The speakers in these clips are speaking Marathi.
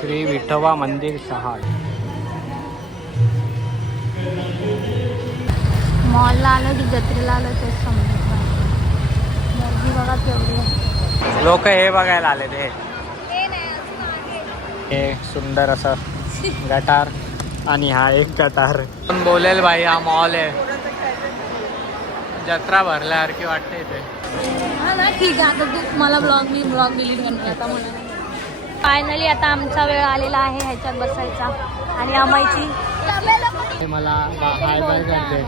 श्री विठोबा मंदिर शहाड. मॉलला आलं की जत्रेला आलं तेच समजत नाही. गर्दी बघा केवढी आहे. लोक हे बघायला आले ते हे सुंदर असं गटार आणि हा एक गटार. पण बोलेल भाई हा मॉल आहे. जत्रा भरल्यासारखी वाटते इथे. हा ना ठीक आहे. आता तू मला ब्लॉग डिलीट करणार आता म्हणा. फायनली आता आमचा वेळ आलेला आहे ह्याच्यात बसायचा आणि आमायची मला हाय बाय करते.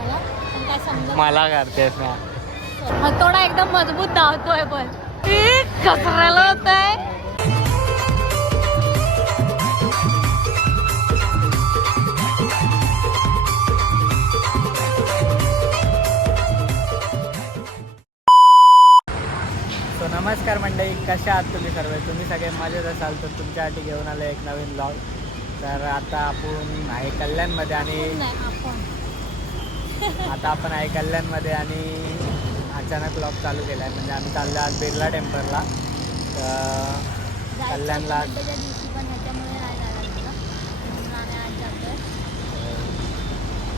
काय समजा मला करतेस ना. थोडा एकदम मजबूत धावतोय पण कसरायला होत आहे. नमस्कार मंडळी, कशा आहात तुम्ही सर्व? तुम्ही सगळे मजेत असाल तर तुमच्यासाठी घेऊन आलं एक नवीन ब्लॉग. तर आता आपण आहे कल्याणमध्ये आणि आता आपण आहे कल्याणमध्ये आणि अचानक ब्लॉग चालू केला आहे. म्हणजे आम्ही चाललो आज बिर्ला टेम्पलला. कल्याणला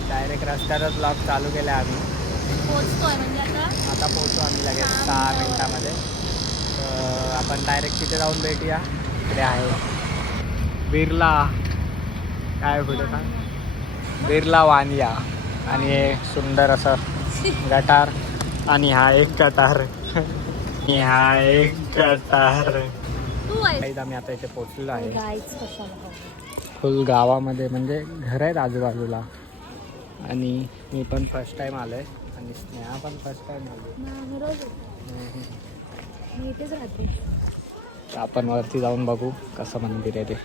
डायरेक्ट रस्त्यातच ब्लॉग चालू केला आहे आम्ही. पोहोचतोय म्हणजे आता पोहोचू आम्ही लगेच 6 मिनिटामध्ये. आपण डायरेक्ट तिथे जाऊन भेटूया. इकडे आहे बिर्ला काय कुठे का बिर्ला वानिया आणि हे सुंदर असं गटार आणि हा एक गटार आणि हा एक गटार. आम्ही आता इथे पोहोचलेलो आहे फुल गावामध्ये. म्हणजे घर आहेत आजूबाजूला आणि मी पण फर्स्ट टाइम आलोय आणि स्नेहा पण फर्स्ट टाइम आलो. मी इथेच राहते. आपण वरती जाऊन बघू कसं मंदिर आहे ते.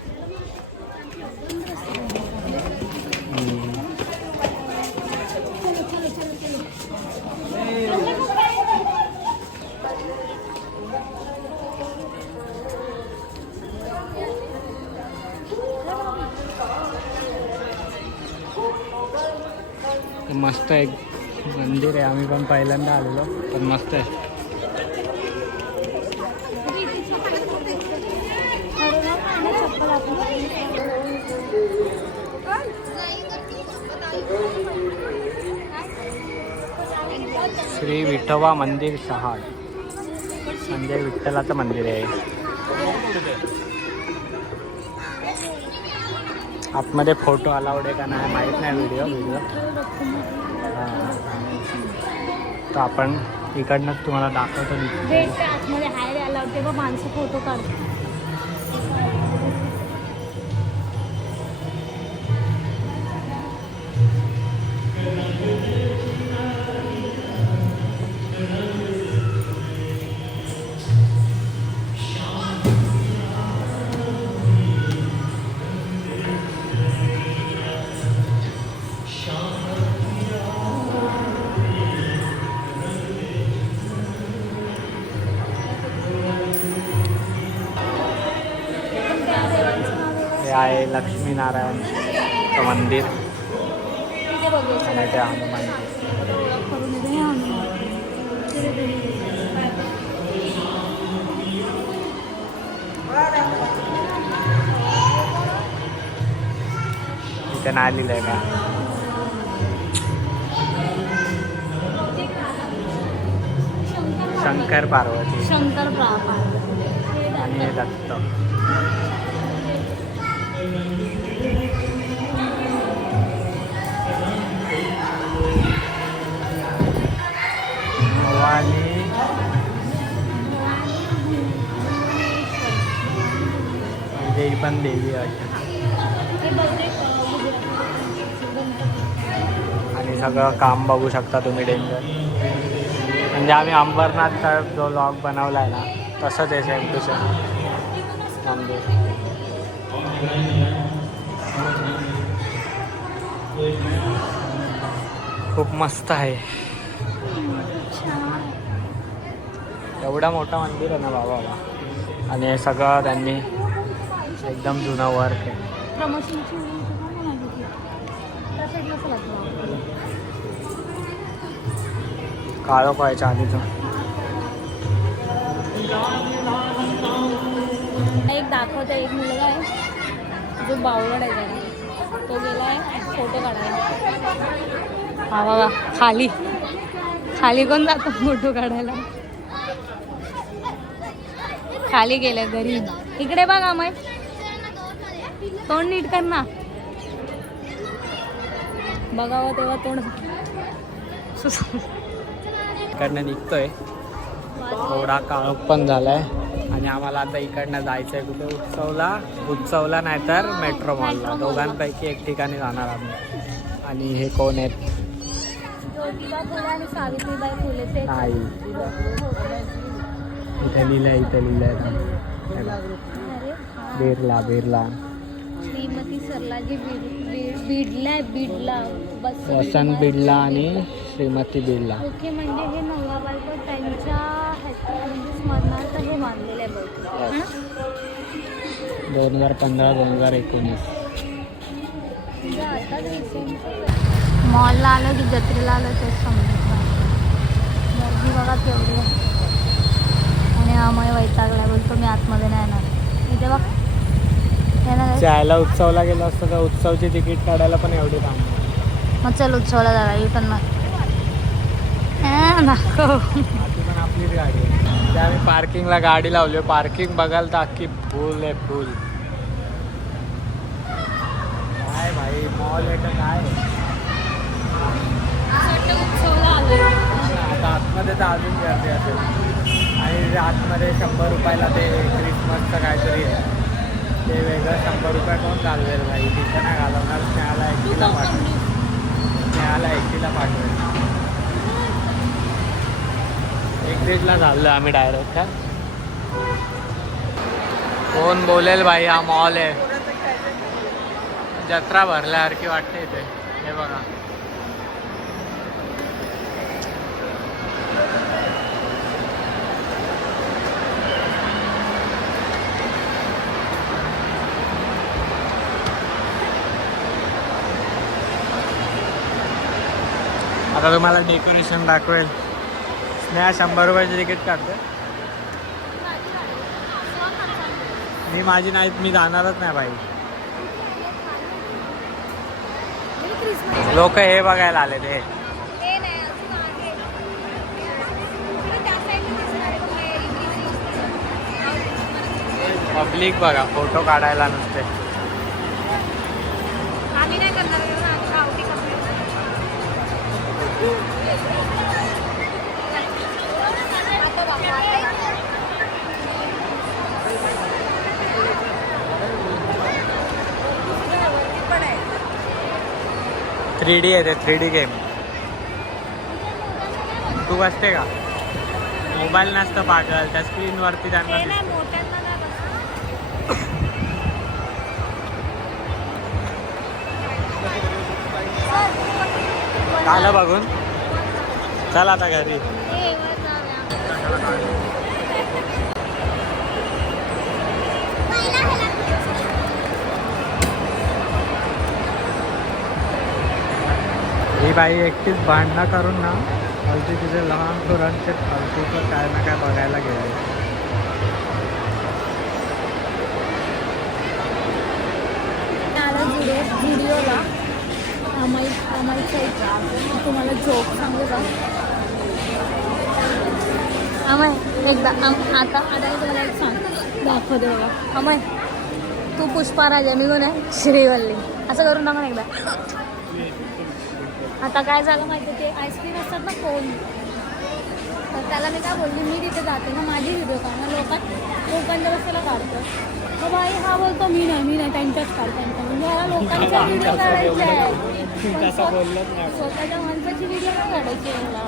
मस्त एक मंदिर आहे. आम्ही पण पहिल्यांदा आलेलो पण मस्त आहे. श्री विठोबा मंदिर शहाड म्हणजे विठ्ठलाचं मंदिर आहे. आतमध्ये फोटो अलाउड आहे का नाही माहीत नाही. व्हिडिओ तर आपण इकडनंच तुम्हाला दाखवतो. आतमध्ये हाय अलाउड तेव्हा माणसं फोटो काढतात. हे आहे लक्ष्मीनारायणचं मंदिर आणि ते हनुमानजी. इथे नाही लिहिलंय का? शंकर पार्वती आणि दत्त. भवानी म्हणजे ही पण देवी आहे. आणि सगळं काम बघू शकता तुम्ही डेंजर. म्हणजे आम्ही अंबरनाथचा जो लॉग बनवला आहे ना तसंच आहे सेम टू सेम मंदिर. खूप मस्त आहे. एवढा मोठा मंदिर आहे ना बाबा. आणि हे सगळं त्यांनी एकदम जुनं वर्क आहे. काळं पाहायच्या आधीचं. एक दाखवते. एक मुलगा आहे जो बावळट आहे जरा, तो गेलाय फोटो काढायला. हा बघा खाली खाली कोण जातो फोटो काढायला, खाली गेले घरी. इकडे बघ अमय, तोंड नीट कर ना, बघावं तेव्हा तोंड. इकडनं निघतोय, थोडा काळोख पण झालाय आणि आम्हाला आता इकडनं जायचं आहे कुठे, उत्सवला नाही तर मेट्रो मॉलला. दोघांपैकी एक ठिकाणी जाणार आम्ही. आणि हे कोण आहेत? ज्योतिबा फुले आणि सावित्रीबाई फुले ते नाही, इथे लिहिलंय बिर्ला श्रीमती सरलाजी बीडला बस वसंत बिर्ला आणि श्रीमती बिर्ला. ओके, म्हणजे हे नवरा बायको त्यांच्या म्हणजे स्मरणार्थ हे बांधलेलं आहे बघ. 2015-2019 मॉलला आलं की जत्रेला आलं तेच समजत नाही. गर्दी बघा केवढी आहे. आणि आम्हाला वैतागला, बोलतो मी आतमध्ये नाही येणार. इथे बघ जायला उत्सवला गेलो असतो तर उत्सवची तिकीट काढायला पण एवढी काम. मग चल उत्सवला जाऊया, युटर्न मार. नको, पण आपलीच गाडी आहे. त्या आम्ही पार्किंगला गाडी लावली. पार्किंग बघाल तर अख्खी फुल आहे, फुल. काय भाई मॉल आहे का काय? उत्सवला आलोय. आता आतमध्ये तर अजून गर्दी असेल. आणि आतमध्ये 100 रुपयाला ते क्रिसमसचं काहीतरी आहे, ते वेगळं 100 रुपये कोण घालवेल भाई? तिथं नाही घालवणार. स्नेहाला एकटीला पाठवेल. एकरीजला झालं आम्ही डायरेक्ट. का कोण बोलेल भाई, हा मॉल आहे. जत्रा भरल्यासारखी वाटते इथे. हे बघा, आता तुम्हाला डेकोरेशन दाखवेल. स्नेहा 100 रुपयाची तिकीट काढते. मी माझी नाही, मी जाणारच नाही भाई. लोक हे बघायला आले ते. पब्लिक बघा फोटो काढायला नुसते. आम्ही नाही करणार. 3D आहे ते, 3D गेम. तू बसते का? मोबाईल नसतं पाठवायला, त्या स्क्रीनवरती त्यांना झालं बघून. चल आता घरी. ही बाई एकटीच भांडणं करून ना फालतू तिथे लहान पोरांचे फालतूचं काय ना काय बघायला गेले. व्हिडिओला तुम्हाला जोक सांगू का? अमय एकदा आता तुम्हाला एक सांग दाखवते बघा. अमय तू पुष्पाराज, मी कोण आहे श्रीवल्ली. असं करून टाका एकदा. आता काय झालं माहिती, ते आईस्क्रीम असतात ना कोण, तर त्याला मी काय बोलली, मी तिथे जाते ना माझी व्हिडिओ काढणं, लोकांच्या रस्त्याला काढतो. मग बाई हा बोलतो मी नाही त्यांच्याच काढतो. म्हणजे मला लोकांच्या व्हिडिओ काढायचे आहे, स्वतःच्या माणसाची व्हिडिओ नाही काढायची मला.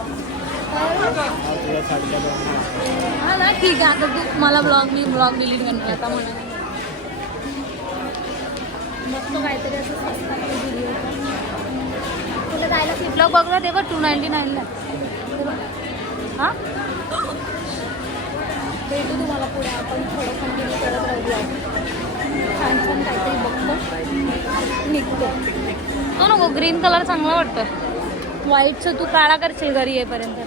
हा ना ठीक आहे, आता तू मला मी ब्लॉग डिलीट करणार आता म्हणा. बघतो काहीतरी असं व्हिडिओ. तुला जायला फ्लिपलॉग बघला ते बघ 299ला. हां भेटू तुम्हाला पुढे, आपण थोडं कंटिन्यू करत राहूया. छान छान काहीतरी बघतो निघतो. तो नको ग्रीन कलर चांगला वाटतं. व्हाईटचं तू काळा करशील घरी येईपर्यंत.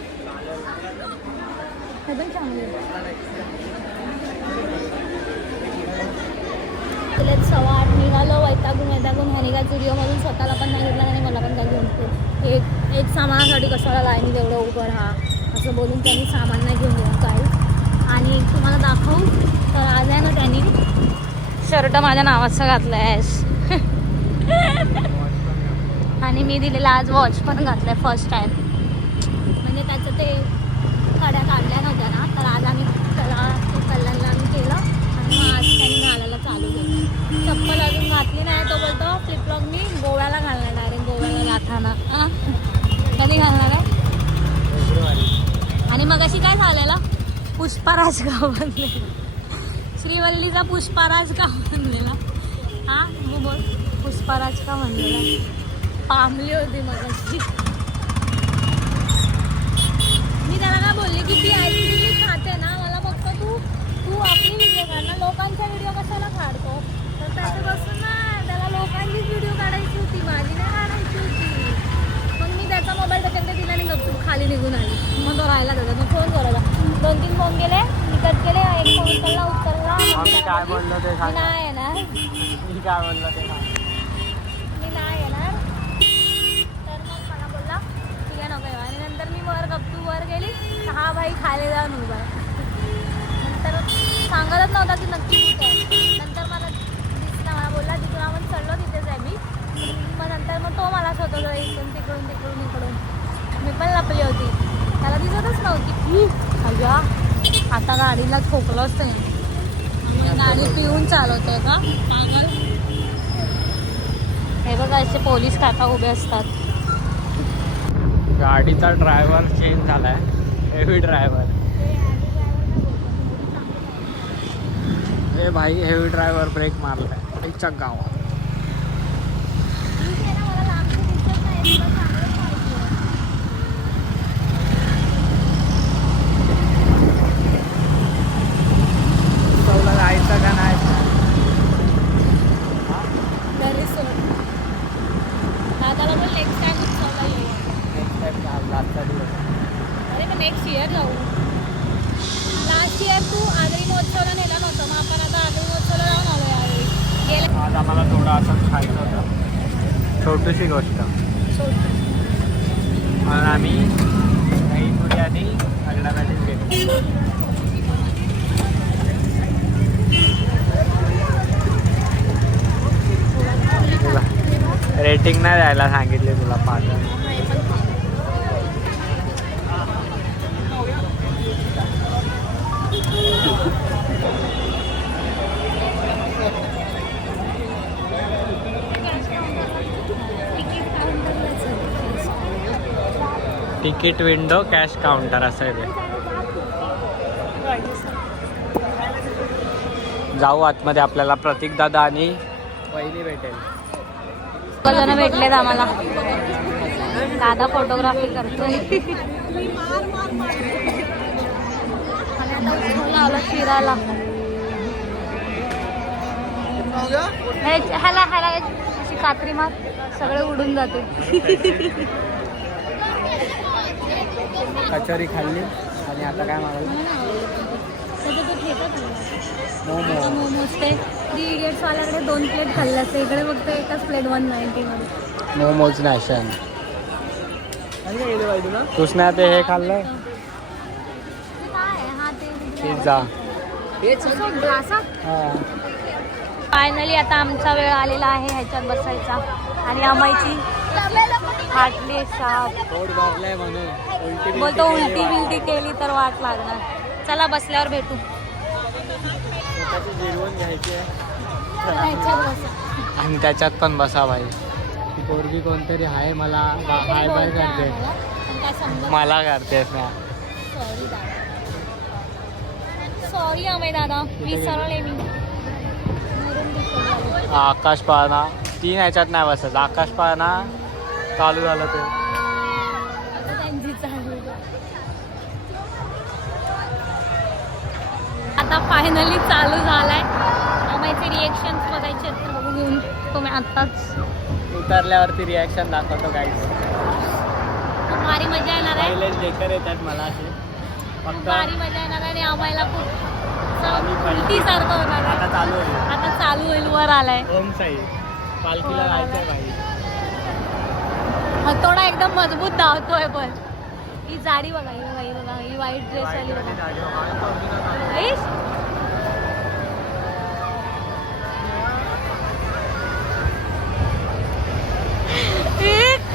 हे पण चांगलं 8:15 निघालो. वैतागून मोनिकाच्या व्हिडिओमधून स्वतःला पण नाही घेतला आणि मला पण काय घेऊन एक सामानासाठी कशाला लाईनीत एवढं उभं राहा असं बोलून त्यांनी सामान नाही घेऊन देऊ काही. आणि तुम्हाला दाखवू तर आज आहे ना त्यांनी शर्ट माझ्या नावाचं घातलं आहेस आणि मी दिलेला आज वॉच पण घातलं आहे फर्स्ट टाईम. म्हणजे त्याचं ते कड्या काढल्या नव्हत्या ना तर आज आम्ही त्याला ते कल्याणला आम्ही केलं आणि मग आज त्यांनी घालायला चालू केलं. चप्पल अजून घातली नाही तो बोलतो फ्लिपफ्लॉप मी गोव्याला घालणार डायरेक्ट गोव्याला जाताना. कधी घालणार आहे? आणि मग अशी काय झालेलं पुष्पाराज गाव बनलेला श्रीवल्लीचा पुष्पाराज का बनलेला. हां मग बोल पुष्पाराज का बनलेला पामली होती मग अशी. मी त्याला काय बोलली की ती आईस्क्रीम मी खाते ना मला फक्त तू आपली व्हिडिओ काढ ना लोकांच्या व्हिडिओ कशाला काढतो तर त्याच्यापासून ना त्याला लोकांचीच व्हिडिओ काढायची होती माझी नाही काढायची होती. मग मी त्याचा मोबाईल त्याच्याकडे दिला आणि गपचूप खाली निघून आली. मग तो राहिला त्याचा मग फोन करायला 2-3 फोन केले मी कट केले एक फोन उचलला काय बोललो ते मी नाही येणार मी काय बोललो ते मी नाही येणार तर मग मला बोलला ठीक आहे नको आणि नंतर मी गपचूप वर गेली हा भाई खायला जाऊन उभा नंतर सांगतच नव्हता की नक्की कुठे आहे. नंतर मला दिसला मला बोलला तिथून आपण चढलो तिथेच आहे मी. मग नंतर मग तो मला शोधवतो इकडून मी पण लपली होती त्याला दिसतच नव्हती. अय्या आता गाडीला ठोकलंच नाही गाडी पिऊन चालवतोय का पागल. हे बघा असे पोलीस काका उभे असतात. गाडीचा ड्रायव्हर चेंज झालाय हेवी ड्रायव्हर. हे भाई हेवी ड्रायव्हर ब्रेक मारलाय एक गावात. जायचं का नाही दादाला पण नेक्स्ट टाइम उत्सवला येऊ. नेक्स्ट टाइम लास्टचा दिवस. अरे मग नेक्स्ट इयर जाऊ. लास्ट इयर तू आगरी महोत्सवला नेला नव्हतं मग आपण आता आगरी महोत्सवला जाऊन आलो यावेळी गेले. आज आम्हाला थोडं असं खायचं होतं छोटीशी गोष्ट म्हणून आम्ही काही पुढे आधी अगडामॅटीच घेतली. रेटिंग नाही द्यायला सांगितले तुला 5. तिकीट विंडो कॅश काउंटर असं आहे ते. जाऊ आतमध्ये आपल्याला प्रतीक दादा आणि वहिनी भेटेल. जण भेटलेत आम्हाला. दादा फोटोग्राफी करतोय आलो फिरायला. ह्याला अशी कात्री मार सगळे उडून जाते. कचोरी खाल्ली आणि आता काय मागवलं मोमोज ते 3 इडियट्स वाल्याकडे 2 प्लेट खाल्ले असते इकडे फक्त एकच प्लेट 190 मध्ये. मोमोज नॅशन तूच नाही ते हे खाल्लं पिझ्झा. फायनली आता आमचा वेळ आलेला आहे ह्याच्यात बसायचा आणि अमायची फाटली साप बोलतो उलटी बिलटी केली तर वाट लागणार. चला बसल्यावर भेटू. जेवण घ्यायचे आणि त्याच्यात पण बसा भाई. ती पोरगी कोणतरी आहे मला हाय बाय करते मला करतेस ना. सॉरी अमय दादा मी सरळ आहे मी. आकाश पाळणा 3 ह्याच्यात नाही बसत. आकाश पाळणा चालू झालं ते. आता फायनली चालू झालाय. अमयचे रिएक्शन बघायचे तर बघून घेऊन तुम्ही आत्ताच उतरल्यावरती रिॲक्शन दाखवतो गाईस. भारी मजा येणार आहे. पहिले डेकर येतात मला असे फक्त भारी मजा येणार आहे आणि आम्हाला खूप उलटी सारखं होणार आहे. आता चालू होईल. आता चालू होईल वर आलाय. ओम साई पालखीला जायचंय भाई. थोडा एकदम मजबूत धावतोय पण. ही जाडी बघा, ही बघा, ही बघा, ही व्हाईट ड्रेस वाली बघा. ऐश?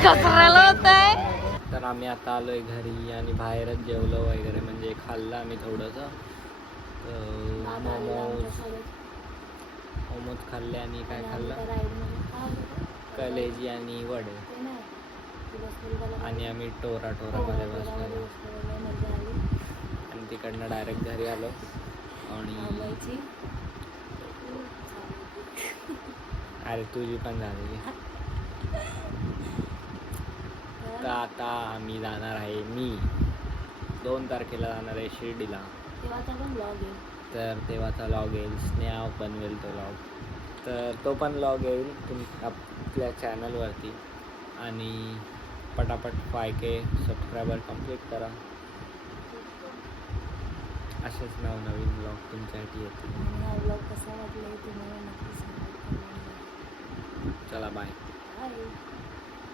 कसराला होत आहे. तर आम्ही आता आलोय घरी आणि बाहेरच जेवलो वगैरे, म्हणजे खाल्लं आम्ही थोडंसं मोमोज खाल्ले आणि काय खाल्लं, कलेजी आणि वडे, आणि आम्ही टोरामध्ये बसलो आणि तिकडनं डायरेक्ट घरी आलो. आणि अरे तुझी पण झालेली. तर आता आम्ही जाणार आहे, मी 2 तारखेला जाणार आहे शिर्डीला. तर तेव्हाचा व्लॉग येईल, स्नेहा बनवेल तो व्लॉग. तर तो पण व्लॉग येईल आपल्या चॅनलवरती. आणि पटापट 5K सबस्क्रायबर कंप्लीट करा. असेच नवनवीन व्लॉग तुमच्यासाठी येतील. व्लॉग कसा वाटला तुम्हाला नक्की सांगा. चला बाय.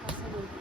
असं बोलतो.